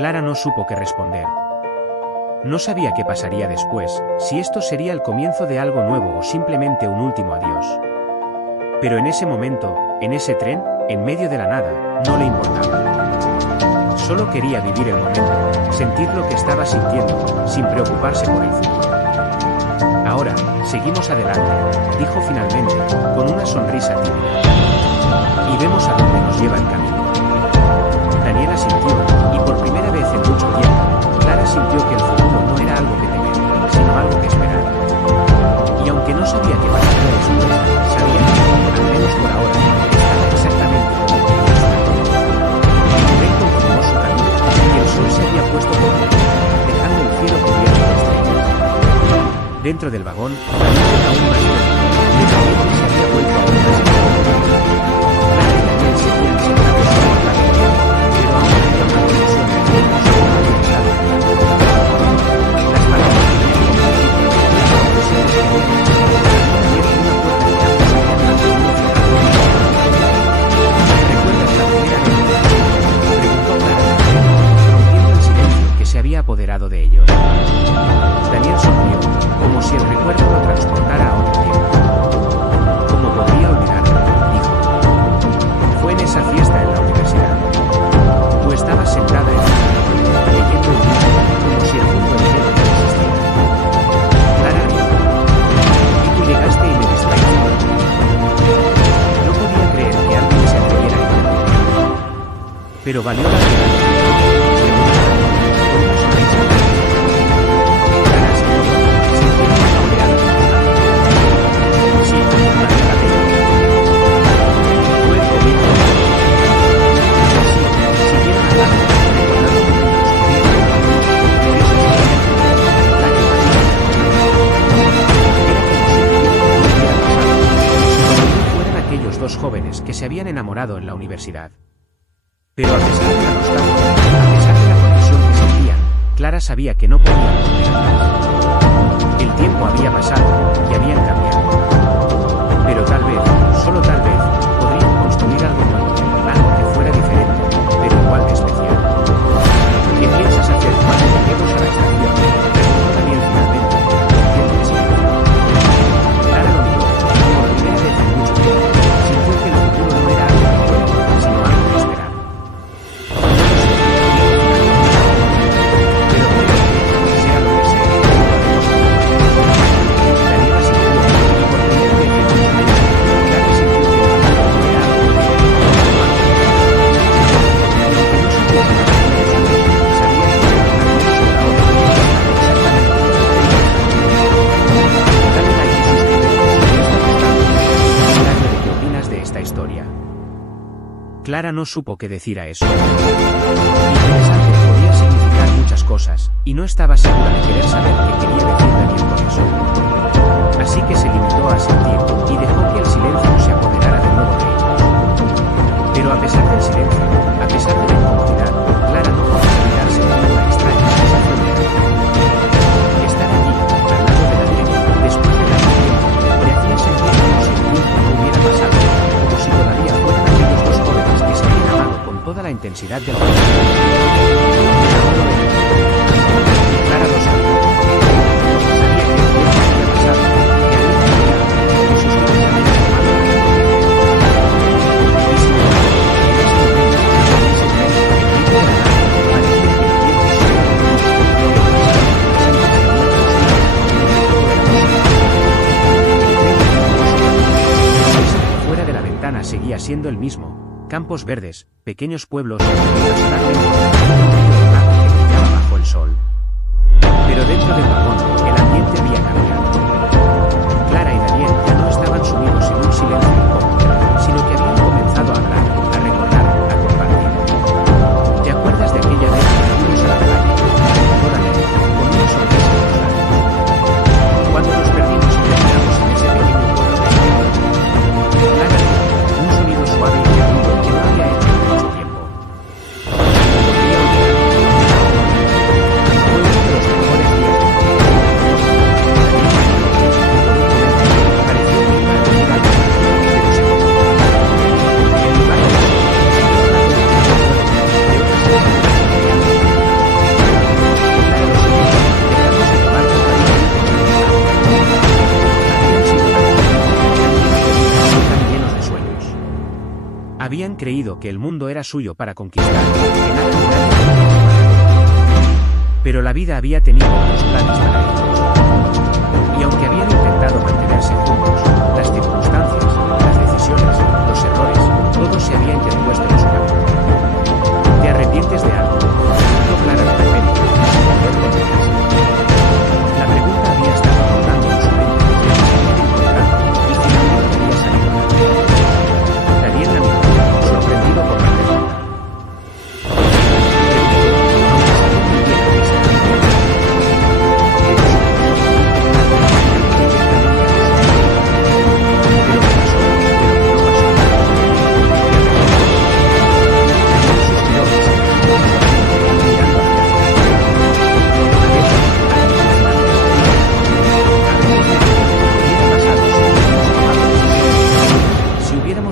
Clara no supo qué responder. No sabía qué pasaría después, si esto sería el comienzo de algo nuevo o simplemente un último adiós. Pero en ese momento, en ese tren, en medio de la nada, no le importaba. Solo quería vivir el momento, sentir lo que estaba sintiendo, sin preocuparse por el futuro. Ahora, seguimos adelante, dijo finalmente, con una sonrisa tímida. Y vemos a dónde nos lleva el camino. Daniel asintió, y por primera vez en mucho tiempo, Clara sintió que el futuro no era algo que temer, sino algo que esperar. Y aunque no sabía qué pasaría después, sabía que, al menos por ahora, estaba exactamente donde quería estar. El tren continuó su camino, y el sol se había puesto por dentro, dejando el cielo cubierto de estrellas. Dentro del vagón, Daniel era aún más lento, y el ambiente se había vuelto aún más lento. Clara y Daniel seguían sentados en el vagón, pero aún había una conexión entre ellos que no había estado. Las palabras de Daniel se despedían, abriendo una puerta que antes habían mantenido cerrada. ¿Recuerdas la primera vez? Preguntó Clara, rompiendo el silencio que se había apoderado de ellos. Daniel sonrió, como si el recuerdo lo transportara a otro tiempo. ¿Cómo podría olvidarlo?, dijo. Fue en esa fiesta en la universidad. Tú estabas sentada en un salón, leyendo un libro, como si el mundo entero no existiera. Clara rió. Y tú llegaste y me distraíste. No podía creer que alguien se atreviera a interrumpirme. Pero valió la pena. Con una sonrisa. Clara se quedó, sintiendo una oleada de verdad. Sí, valió la pena. Fue el comienzo de todo. Sí, siguieron hablando, recordando momentos que vieron en la luz, por eso se veían lágrimas en la Era como si el tiempo no hubiera pasado, como si no fueran aquellos dos jóvenes que se habían enamorado en la universidad. Pero a pesar de la nostalgia, a pesar de la conexión que sentían, Clara sabía que no podían volver atrás. El tiempo había pasado, y habían cambiado. Pero tal vez, solo tal vez, podrían construir algo nuevo, algo que fuera diferente, pero igual de especial. ¿Qué piensas hacer cuando lleguemos a la estación?, preguntó Daniel finalmente, rompiendo el silencio. Clara lo miró, y por primera vez en mucho tiempo, sintió que el futuro no era algo que temer, sino algo que esperar. No lo sé, dijo finalmente. Pero bueno, sea lo que sea, lo haremos juntos. Daniel asintió, y por primera vez en mucho tiempo, Clara sintió que el futuro no era algo que temer, sino algo que esperar. Y aunque no sabía qué pasaría después, sabía que, al menos por ahora, estaba exactamente donde quería estar. Dale like y suscríbete si te está gustando. Comentario de qué opinas de esta historia. Clara no supo qué decir a eso. Interesante podía significar muchas cosas, y no estaba segura de querer saber qué quería decir Daniel con eso. Así que se limitó a sentir, y dejó que el silencio se apoderara de nuevo de ellos. Pero a pesar del silencio, a pesar de la incomodidad, Clara no podía evitar sentir una extraña sensación de calma. Estar allí, al lado de Daniel, después de tanto tiempo, le hacía sentir como si el tiempo no hubiera pasado, como si todavía fueran aquellos dos jóvenes que se habían amado con toda la intensidad del mundo. Pero no lo era. Y Clara lo sabía. Sabía que el tiempo había pasado, que había cambiado, que sus vidas habían tomado la diferente. Y sin embargo, en ese momento, en ese tren, en medio de la nada, parecía que el tiempo se había detenido, que el pasado y el presente se habían fusionado, y que todo era posible. El tren continuó su camino. El paisaje fuera de la ventana seguía siendo el mismo: campos verdes, pequeños pueblos, y ocasionalmente un río helado que brillaba bajo el sol. Pero dentro del vagón, el ambiente había cambiado. Clara y Daniel ya no estaban sumidos en un silencio incómodo, sino que habían comenzado a hablar, a recordar, a compartir. ¿Te acuerdas de aquella vez que fuimos a la playa?, preguntó Daniel, con una sonrisa en los labios. Cuando nos perdimos y terminamos en ese pequeño pueblo pesquero. Clara dijo, un sonido suave y profundo que no había hecho en mucho tiempo. creído que el mundo era suyo para conquistar, que nada ni nadie podía separar. Pero la vida había tenido otros planes para ellos. Y aunque habían intentado mantenerse juntos, las circunstancias, las decisiones, los errores, todo se había interpuesto en su camino. ¿Te arrepientes de algo?, preguntó Clara de repente, sin poder contenerse. La pregunta había estado rondando en su mente desde que se habían encontrado, y finalmente había salido a la luz. Daniel la miró, sorprendido por la pregunta.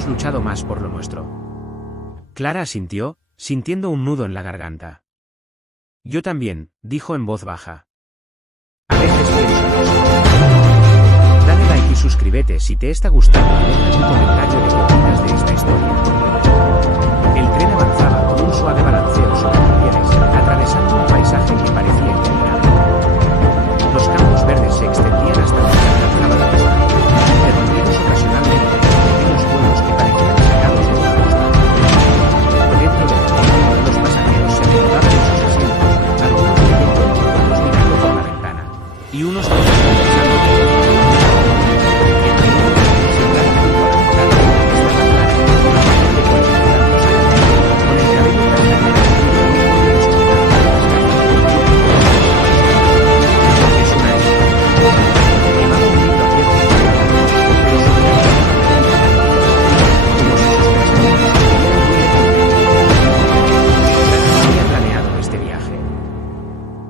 Luchado más por lo nuestro. Clara asintió, sintiendo un nudo en la garganta. Yo también, dijo en voz baja. A veces pienso en eso. Dale like y suscríbete si te está gustando y deja tu comentario de qué opinas de esta historia. El tren avanzaba con un suave balanceo sobre los rieles, atravesando un paisaje que parecía interminable. Los campos verdes se extendían hasta donde alcanzaba la vista, interrumpidos ocasionalmente por pequeños pueblos que parecían sacados de una costa. Dentro del tren, los pasajeros se acomodaban en sus asientos, algunos leyendo, otros mirando por la ventana, y unos conversando con otros. El tren, sentado junto a la ventana, estaba Clara, una mujer de 40 y tantos años, con el cabello castaño recogido en un moño descuidado y las gafas de pintura. Es una época. Llevaba un libro abierto, pero su mirada estaba como si sus pensamientos estuvieran muy contentos. Clara no había planeado este viaje.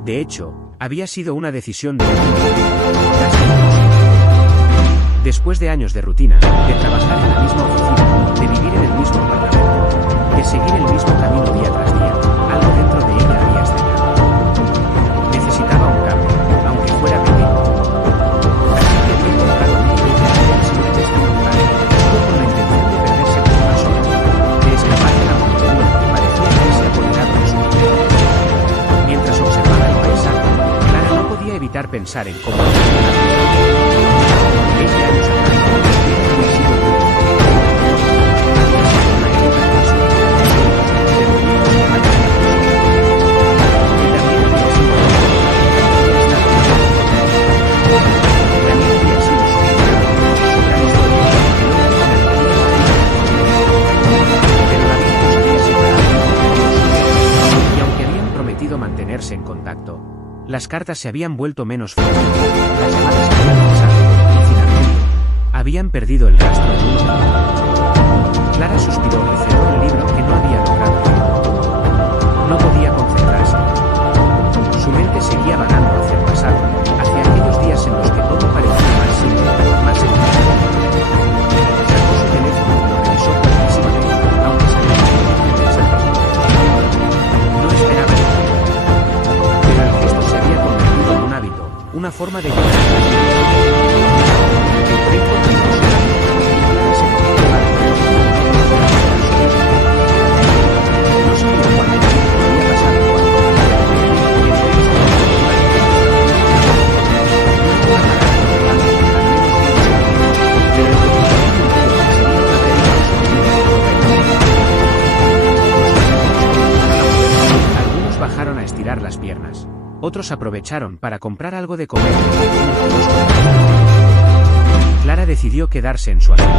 De hecho, había sido una decisión de último momento, casi imposible. Después de años de rutina, de trabajar en la misma oficina, de vivir en el mismo apartamento, de seguir el mismo camino día tras día, algo dentro de ella había estallado. Necesitaba un cambio, aunque fuera pequeño. Así que había comprado un billete de tren sin un destino claro, solo con la intención de perderse por unas horas, de escapar de la monotonía que parecía haberse apoderado de su vida. Mientras observaba el paisaje, Clara no podía evitar pensar en cómo había llegado. 20 años atrás, su vida había sido muy diferente. Había sido una época de pasión, de sueños, de proyectos que mantenían sus ojos. Y también había sido la época en la que había estado con él. También había sido su cuñado, su gran historia, el hombre con el que había nacido. Pero la vida los había separado, y aunque habían prometido mantenerse en contacto, las cartas se habían vuelto menos frecuentes, las llamadas habían cesado, y finalmente, habían perdido el rastro del uno del otro. Clara suspiró y cerró el libro que no había logrado leer. No podía concentrarse. Su mente seguía vagando hacia el pasado, hacia aquellos días en los que todo parecía más simple, más emocionante. Sacó su teléfono y lo revisó cuantísimamente, aunque sabía que tenía mensajes nuevos. No esperaba nada. Pero el gesto se había convertido en un hábito, una forma de llegar a la vida. El tren continuó su camino, y Clara se dejó llevar por el ritmo monótono de la vida. No sabía cuánto tiempo había pasado cuando, de repente, el tren se detuvo en una no era una parada normal, al menos no lo sabía, pero el conductor anunció que sería una breve pausa debido al problema. Algunos bajaron a estirar las piernas. Otros aprovecharon para comprar algo de comer en el pequeño kiosco. Clara decidió quedarse en su asiento.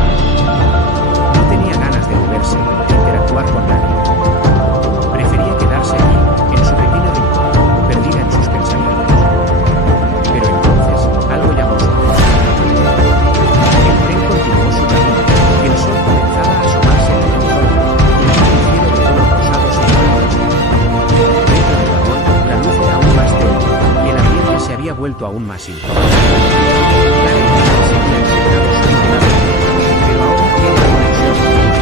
No tenía ganas de moverse, de interactuar con nadie. Prefería quedarse allí, en su pequeño rincón, perdida en sus pensamientos. Pero entonces, algo llamó su atención. El tren continuó su camino, y el sol comenzaba a asomarse en el horizonte, y un cielo de tonos rosados y blancos. Dentro del vagón, la luz era aún más tenue, y el ambiente se había vuelto aún más íntimo. Clara y Daniel seguían sentados uno al lado, pero ahora había una conexión entre ellos.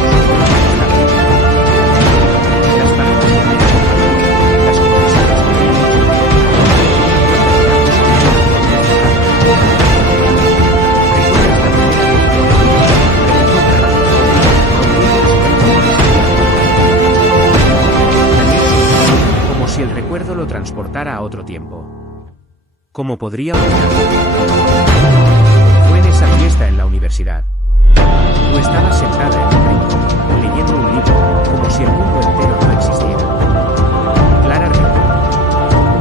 Las palabras que habían compartido, las conversaciones que habían hecho, ¿Recuerdas la primera vez que me vi? Preguntó Clara, rompiendo el silencio que se había el recuerdo lo transportara a otro tiempo. ¿Cómo podría olvidarlo? Fue en esa fiesta en la universidad. Tú estabas sentada en un rincón, leyendo un libro, como si el mundo entero no existiera. Clara rió.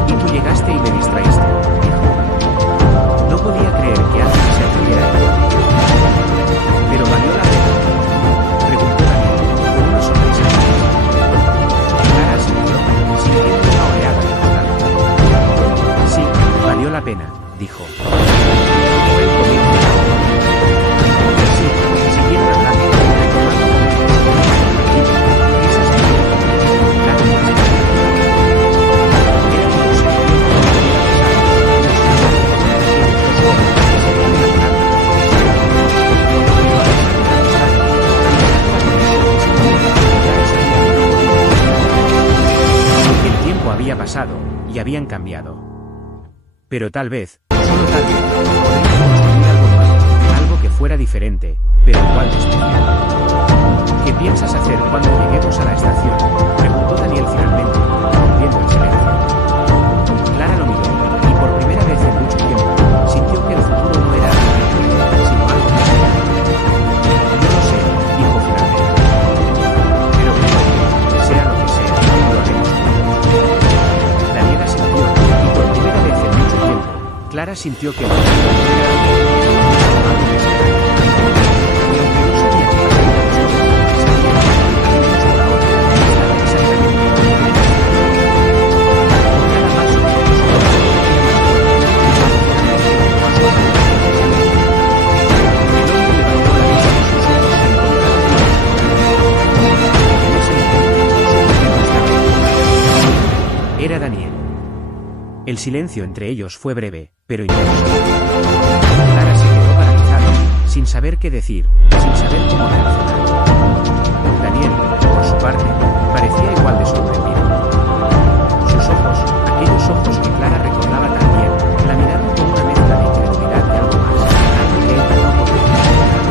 Y tú llegaste y me distraíste, dijo. No podía creer que alguien se atreviera a ello. ¿Pero valió la pena? Preguntó Daniel, con una sonrisa. Clara asintió, sintiendo una oleada de nostalgia. Sí, valió la pena, dijo. Fue el comienzo de la vida. Sí, siguieron hablando, recordando risas de lágrimas. Era como si el tiempo no hubiera pasado. El tiempo había pasado, y habían cambiado. Pero tal vez, solo tal vez, podrían construir algo nuevo, algo que fuera diferente, pero igual de especial. ¿Qué piensas hacer cuando lleguemos a la estación?, preguntó Daniel finalmente, rompiendo el silencio. Clara lo miró, y por primera vez en mucho tiempo, sintió que el futuro no era algo que sino algo que sería. No lo sé, dijo finalmente. Pero creo que, sea lo que sea, lo haremos juntos. Daniel asintió, y por primera vez en mucho tiempo, Clara sintió que el futuro no era algo que sino algo que sería. Y aunque no sabía qué pasaría después, sabía que, al menos por ahora, estaba exactamente donde quería estar. Con cada paso, su corazón era Daniel. El silencio entre ellos fue breve, pero intenso. Clara se quedó paralizada, sin saber qué decir, sin saber cómo reaccionar. Daniel, por su parte, parecía igual de sorprendido. Sus ojos, aquellos ojos que Clara recordaba tan bien, la miraron con una mezcla de incredulidad y algo más, algo que ella no podía explicar.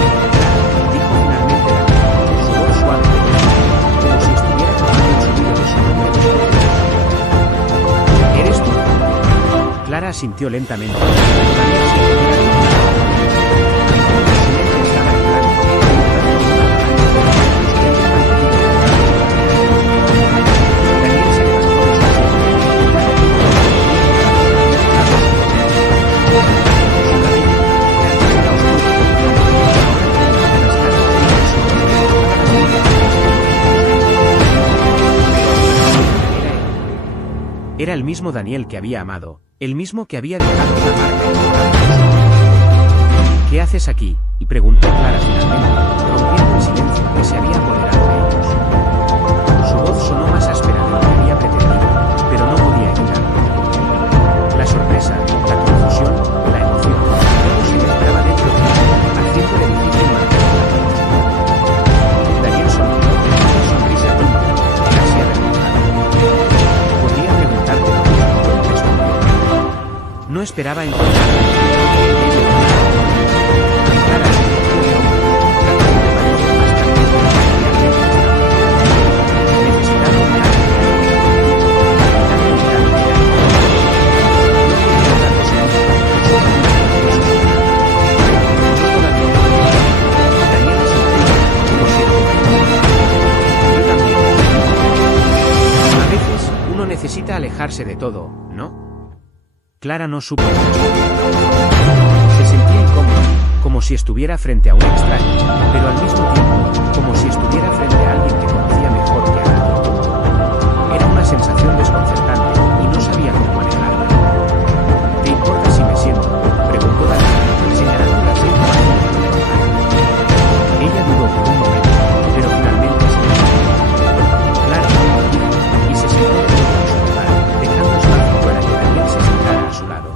Clara, dijo finalmente Daniel, su voz suave y como si estuviera tomando el sonido de su nombre después de la. ¿Eres tú? Clara asintió lentamente. Daniel se pudiera Era el mismo Daniel que había amado, el mismo que había dejado una marca en. ¿Qué haces aquí?, y preguntó Clara finalmente, rompiendo el silencio que se había apoderado de ellos. Su voz sonó más áspera de lo que había pretendido, pero no podía evitarlo. La sorpresa, la confusión, la emoción, todo se mezclaba dentro de él, haciéndole difícil mantener la compostura. Daniel sonrió, una sonrisa tímida, casi avergonzada. Podría preguntarte lo mismo, respondió. No esperaba encontrarte en medio de nada. Clara se encogió de hombros, tratando de parecer más tranquila de lo que realmente estaba. Necesitaba un cambio de aire, intentando evitar mirar. No quería hablar de su vida, de su familia, de sus planes. Luego Daniel asintió, como si entendiera. Yo también. A veces, uno necesita alejarse de todo, ¿no? Clara no supo qué responder. Se sentía incómoda, como si estuviera frente a un extraño, pero al mismo tiempo, como si estuviera frente a alguien que conocía mejor que a nadie. Era una sensación desconcertante, y no sabía cómo manejarla. ¿Te importa si me siento?, preguntó Daniel, señalando el asiento vacío junto a Clara. Ella dudó por un momento, pero finalmente se sentó. Claro, dijo, y se sentó de nuevo en su lugar, dejando espacio para que Daniel se sentara a su lado.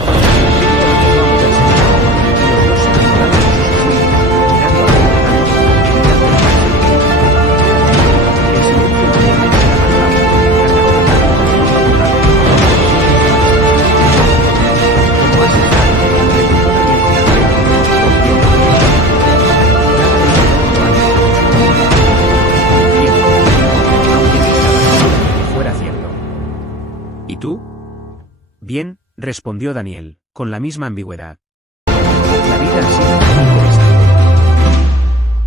El tiempo empezó a moverse de nuevo, y los dos se acomodaron en sus asientos, mirando hacia adelante, evitando el paso de Clara. El silencio entre ellos era más bajo, tú? Bien, respondió Daniel, con la misma ambigüedad. La vida ha sido muy interesante.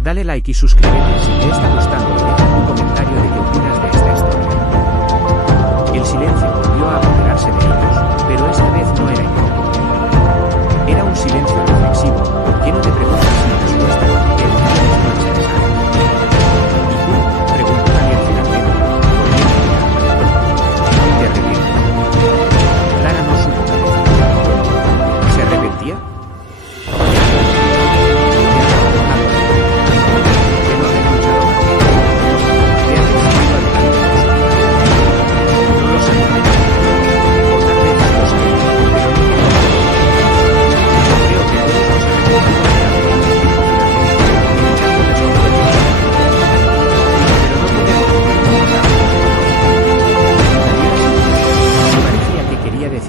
Dale like y suscríbete si te está gustando y deja tu comentario de qué opinas de esta historia. El silencio volvió a apoderarse de ellos, pero esta vez no era incómodo. Era un silencio reflexivo, lleno de preguntas sin respuesta, de emociones no expresadas. ¿Y tú? Preguntó Daniel finalmente, volviendo a mirarla. ¿Te arrepientes? Clara no supo qué decir. ¿Se arrepentía?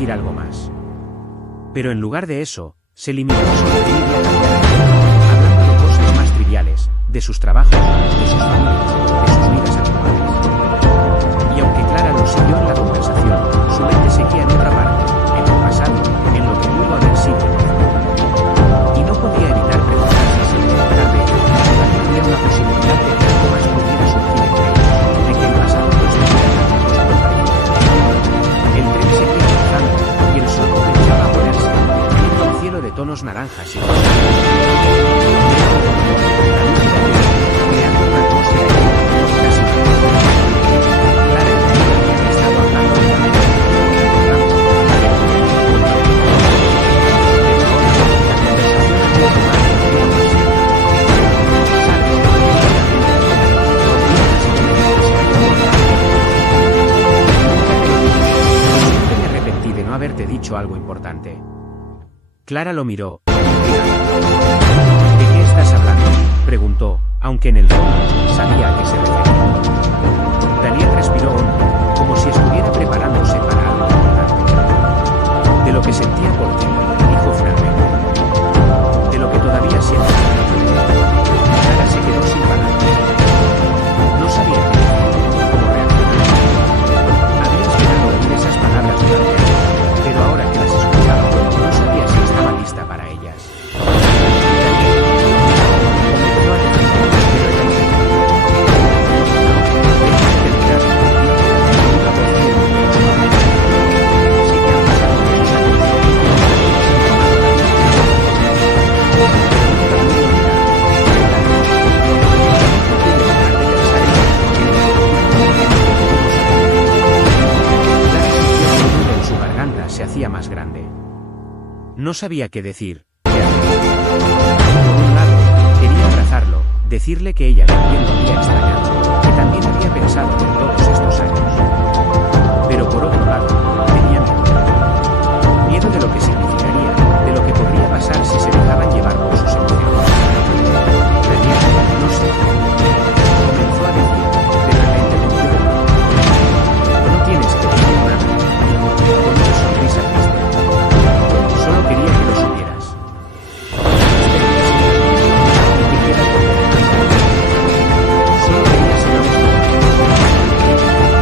Algo más. Pero en lugar de eso, se limitó a sonreír y a cambiar de tema, hablando de cosas más triviales, de sus trabajos, de sus familias, de sus vidas actuales. Y aunque Clara lo siguió en la conversación, su mente seguía en otra parte, en el pasado, en lo que pudo haber sido. Y no podía evitar preguntarse si, tal vez, todavía había una posibilidad de que algo más pudiera surgir entre ellos, de que el pasado no estuviera tan lejos como parecía. El tren seguía avanzando, y el sol comenzaba a ponerse, viendo el cielo de tonos naranjas y rosas. La luz de la tierra, creando una atmósfera casi Clara y Daniel habían estado hablando de la vida, recordando, pero ahora la conversación había tomado un giro más serio. De no haberte dicho algo importante. Clara lo miró, intrigada. ¿De qué estás hablando?, preguntó, aunque en el fondo sabía a qué se refería. Daniel respiró hondo, como si estuviera preparándose para algo importante. De lo que sentía por ti, dijo finalmente. De lo que todavía siento. Clara se quedó sin palabras. No sabía qué decir, cómo reaccionar. Había esperado oír esas palabras durante años, pero ahora que las escuchaba, no sabía si estaba lista para ellas. Comenzó a decir, pero ella insistió. No, déjame terminar, dijo, con una voz firme pero suave. Sé que han pasado muchos años, y que las cosas han tomado la vida. Pero nunca pude olvidar, su garganta se hacía más grande. No sabía qué decir, qué hacer. Por un lado, quería abrazarlo, decirle que ella también lo había extrañado, que también había pensado en todos estos años. Pero por otro lado, tenía miedo. Miedo de lo que significaría, de lo que podría pasar si se dejaban llevar por sus emociones. Daniel, no sé. Comenzó a decir, pero la interrumpió de nuevo. No tienes que decir nada, dijo, con una sonrisa triste. Solo quería que lo supieras. Espero que sigas conmigo y que quieras volver a mí. Solo quería ser honesto contigo.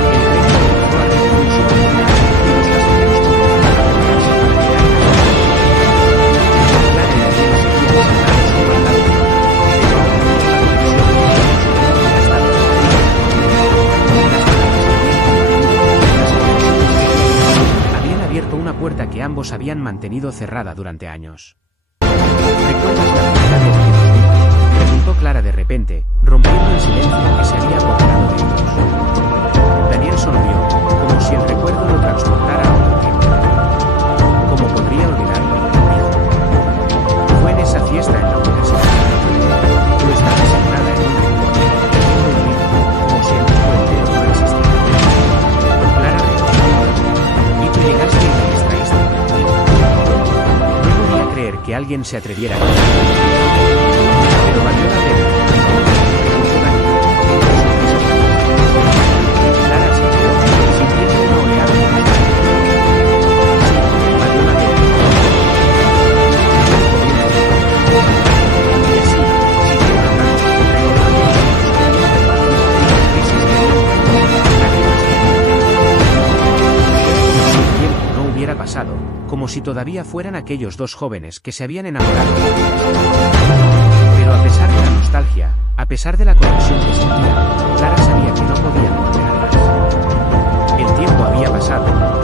El tren comenzó a reducir su velocidad y los pasajeros comenzaron a prepararse para llegar a casa. Clara y Daniel seguían sentados uno al lado del otro, pero ahora había una conexión entre ellos que no había estado antes. Las palabras que habían compartido, las conexiones que habían abierto una puerta que ambos habían mantenido cerrada durante años. ¿Recuerdas la primera vez que nos vimos?, preguntó Clara de repente, rompiendo el silencio que se había apoderado de ellos. Daniel sonrió, como si el recuerdo lo transportara a otro tiempo. ¿Cómo podría olvidarlo?, dijo. Fue en esa fiesta en la universidad. Tú estabas sentada en un rincón, leyendo un libro, como si el mundo entero no existiera. Clara rió. Y tú llegaste y me distraíste, dijo. No podía creer que alguien se atreviera a eso. Pero valió la pena, preguntó Daniel, con una sonrisa feliz. Clara se quedó, sintiendo una oleada de nostalgia. Sí, valió la pena. Fue el comienzo de todo. Y así, siguieron hablando, recordando los momentos que habían compartido, crisis que habían tenido, lágrimas que habían derramado. Era como si como si todavía fueran aquellos dos jóvenes que se habían enamorado. Pero a pesar de la nostalgia, a pesar de la conexión que sentían, Clara sabía que no podían volver atrás. El tiempo había pasado,